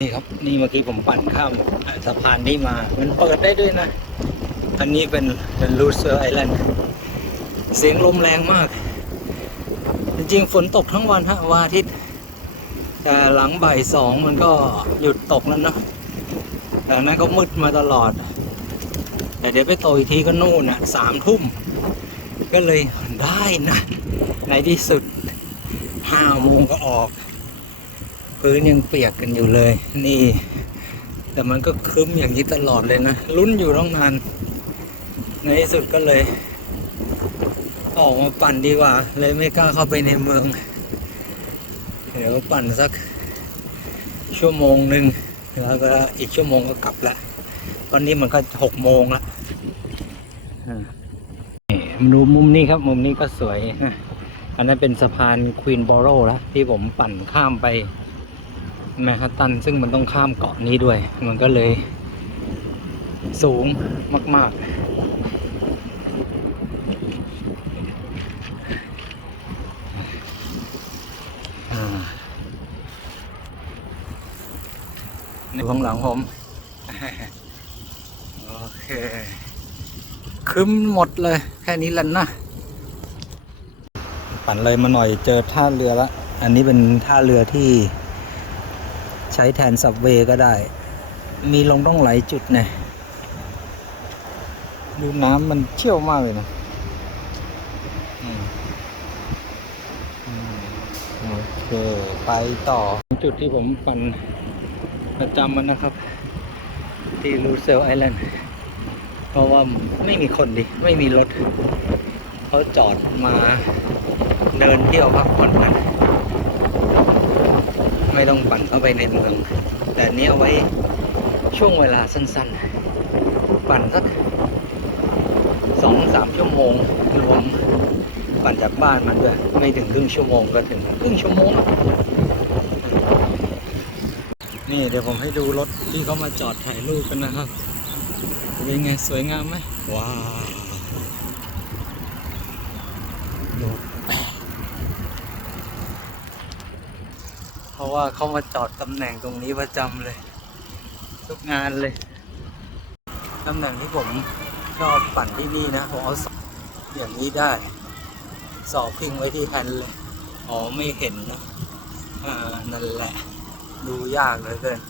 นี่ครับนี่เมื่อกี้ผมปั่นข้ามสะพานนี้มา มันเปิดได้ด้วยนะ อันนี้เป็นเป็นลูเซอร์ไอแลนด์เสียงลมแรงมาก จริงๆฝนตกทั้งวันฮะวันอาทิตย์แต่หลังบ่ายสองมันก็หยุดตกแล้วเนะแต่นั้นก็มืดมาตลอด แต่เดี๋ยวไปโตอีกทีก็นู่นน่ะสามทุ่ม ก็เลยได้นะ ในที่สุดห้าโมงก็ออก พื้นยังเปียกกันอยู่เลย นี่ แต่มันก็ครึ้มอย่างนี้ตลอดเลยนะลุ้นอยู่ต้องนาน ในที่สุดก็เลย ออกมาปั่นดีกว่า เลยไม่กล้าเข้าไปในเมือง เดี๋ยวปั่นสักชั่วโมงหนึ่งแล้วก็อีกชั่วโมงก็กลับละตอนนี้มันก็หกโมงละนี่มาดูมุมนี้ครับ มุมนี้ก็สวย อันนั้นเป็นสะพานควีนบอโรแล้วที่ผมปั่นข้ามไป แมนฮัตตัน ซึ่งมันต้องข้ามเกาะนี้ด้วย มันก็เลยสูงมาก ๆอ่าในข้างหลังผม โอเค คึ้มหมดเลย แค่นี้แหละนะ ปั่นเลยมาหน่อยเจอท่าเรือละ อันนี้เป็นท่าเรือที่ ใช้แทนสับเวก็ได้ มีลงต้องไหลจุดเนี่ยดูน้ำมันเชี่ยวมากเลยนะโอเค ไปต่อจุดที่ผมปั่นประจำมันนะครับ ที่ลูเซลไอแลนด์เพราะว่าไม่มีคนดิ ไม่มีรถ เขาจอดมาเดินเที่ยวพักผ่อนกัน ไม่ต้องปั่นเข้าไปในเมือง แต่นี้เอาไว้ช่วงเวลาสั้นๆ ปั่นสักสองสามชั่วโมงรวมปั่นจากบ้านมันด้วยไม่ถึงครึ่งชั่วโมงก็ถึงครึ่งชั่วโมง นี่เดี๋ยวผมให้ดูรถที่เขามาจอดถ่ายรูปกันนะครับเป็นไงสวยงามไหมว้าวดูแปลก เพราะว่าเขามาจอดตำแหน่งตรงนี้ประจำเลย ทุกงานเลยตำแหน่งที่ผมชอบปั่นที่นี่นะผมเอาสอบอย่างนี้ได้ สอบพิงไว้ที่แฮนด์เลยอ๋อไม่เห็นนะอ่านั่นแหละ ดูยากเลยเกิน